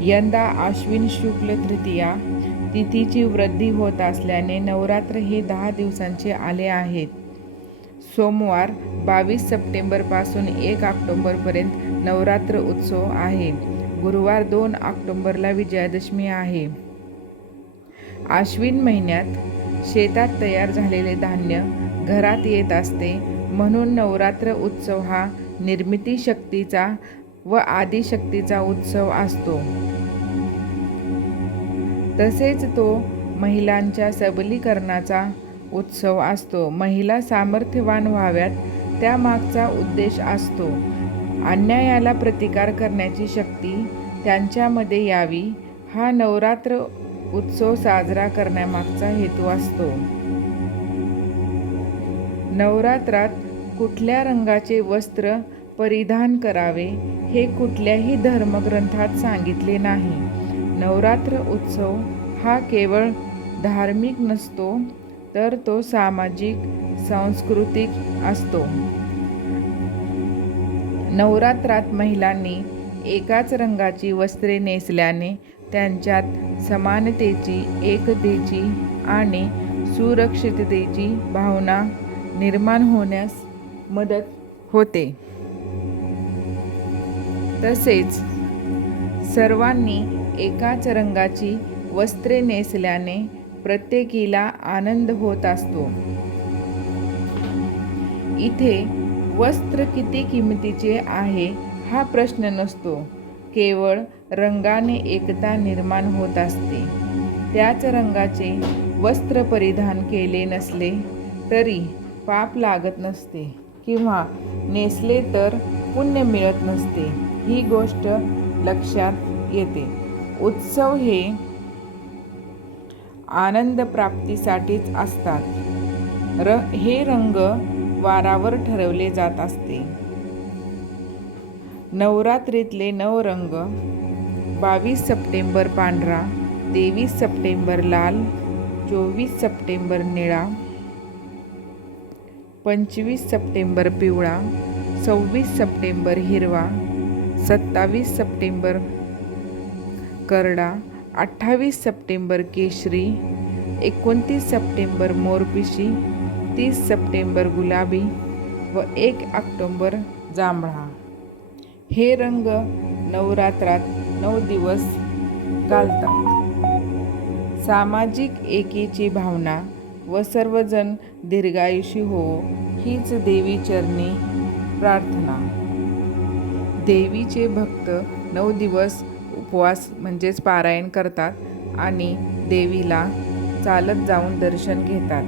यंदा आश्विन शुक्ल तृतीया. तिथीची वृद्धी होत असल्याने नवरात्र हे दहा दिवसांचे आले आहेत. सोमवार बावीस सप्टेंबरपासून एक ऑक्टोंबरपर्यंत नवरात्र उत्सव आहे. गुरुवार दोन ऑक्टोंबरला विजयादशमी आहे. आश्विन महिन्यात शेतात तयार झालेले धान्य घरात येत असते म्हणून नवरात्र उत्सव हा निर्मिती शक्तीचा व आदिशक्तीचा उत्सव असतो. तसेच तो महिलांच्या सबलीकरणाचा उत्सव असतो. महिला सामर्थ्यवान व्हाव्यात त्यामागचा उद्देश असतो. अन्यायाला प्रतिकार करण्याची शक्ती त्यांच्यामध्ये यावी. हा नवरात्र उत्सव साजरा करण्यामागचा हेतू असतो. नवरात्रात कुठल्या रंगाचे वस्त्र परिधान करावे हे कुठल्याही धर्मग्रंथात सांगितले नाही. नवरात्र उत्सव हा केवळ धार्मिक नसतो तर तो सामाजिक सांस्कृतिक असतो. नवरात्रात महिलांनी एकाच रंगाची वस्त्रे नेसल्याने त्यांच्यात समानतेची एकतेची आणि सुरक्षिततेची भावना निर्माण होण्यास मदत होते. तसेच सर्वांनी एकाच रंगाची वस्त्रे नेसल्याने प्रत्येकीला आनंद होत असतो. इथे वस्त्र किती किमतीचे आहे हा प्रश्न नसतो. केवळ रंगाने एकता निर्माण होत असते. त्याच रंगाचे वस्त्र परिधान केले नसले तरी पाप लागत नसते किंवा नेसले तर पुण्य मिळत नसते. ही गोष्ट लक्षात येते. उत्सव हे आनंद प्राप्तीसाठीच असतात. र हे रंग वारावर ठरवले जात असते. नवरात्रीतले नऊ रंग बावीस सप्टेंबर पांढरा तेवीस सप्टेंबर लाल चोवीस सप्टेंबर निळा पंचवीस सप्टेंबर पिवळा सव्वीस सप्टेंबर हिरवा सत्तावीस सप्टेंबर करडा अठ्ठावीस सप्टेंबर केशरी एकोणतीस सप्टेंबर मोरपिशी तीस सप्टेंबर गुलाबी व एक ऑक्टोंबर जांभळा. हे रंग नवरात्रात नऊ दिवस घालतात. सामाजिक एकीची भावना व सर्वजण दीर्घायुषी हो हीच देवी चरणी प्रार्थना. देवीचे भक्त नऊ दिवस उपवास म्हणजेच पारायण करतात आणि देवीला चालत जाऊन दर्शन घेतात.